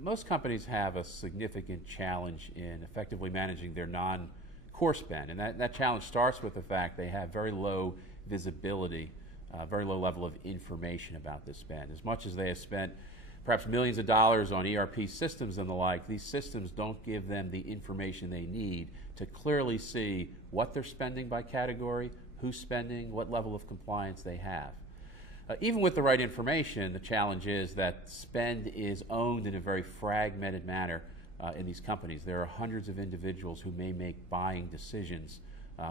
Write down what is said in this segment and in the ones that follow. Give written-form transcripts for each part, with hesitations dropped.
Most companies have a significant challenge in effectively managing their non-core spend, and that challenge starts with the fact they have very low visibility, very low level of information about this spend. As much as they have spent perhaps millions of dollars on ERP systems and the like, these systems don't give them the information they need to clearly see what they're spending by category, who's spending, what level of compliance they have. Even with the right information, the challenge is that spend is owned in a very fragmented manner in these companies. There are hundreds of individuals who may make buying decisions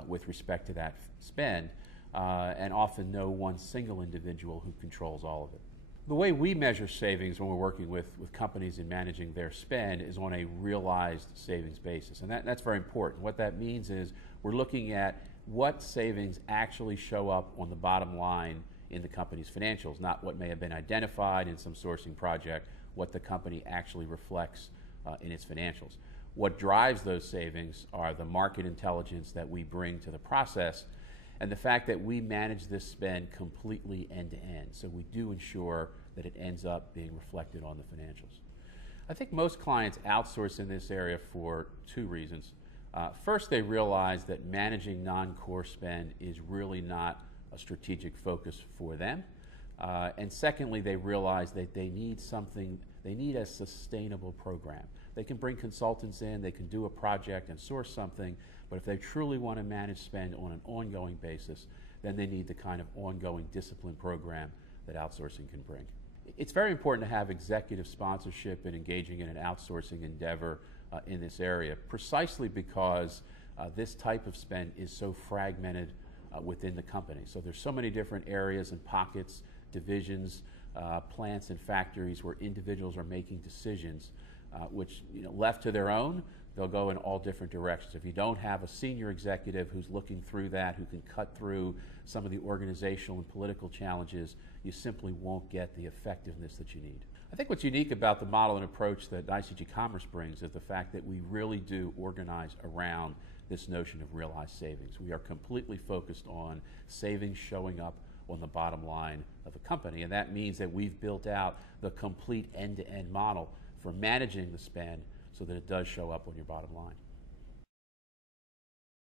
with respect to that spend, and often no one single individual who controls all of it. The way we measure savings when we're working with companies in managing their spend is on a realized savings basis, and that's very important. What that means is we're looking at what savings actually show up on the bottom line in the company's financials, not what may have been identified in some sourcing project, what the company actually reflects in its financials. What drives those savings are the market intelligence that we bring to the process and the fact that we manage this spend completely end to end. So we do ensure that it ends up being reflected on the financials. I think most clients outsource in this area for two reasons. First, they realize that managing non-core spend is really not a strategic focus for them. And secondly, they realize that they need a sustainable program. They can bring consultants in, they can do a project and source something, but if they truly want to manage spend on an ongoing basis, then they need the kind of ongoing discipline program that outsourcing can bring. It's very important to have executive sponsorship and engaging in an outsourcing endeavor in this area, precisely because this type of spend is so fragmented within the company. So there's so many different areas and pockets, divisions, plants and factories where individuals are making decisions which, left to their own, they'll go in all different directions. If you don't have a senior executive who's looking through that, who can cut through some of the organizational and political challenges, you simply won't get the effectiveness that you need. I think what's unique about the model and approach that ICG Commerce brings is the fact that we really do organize around this notion of realized savings. We are completely focused on savings showing up on the bottom line of a company, and that means that we've built out the complete end-to-end model for managing the spend so that it does show up on your bottom line.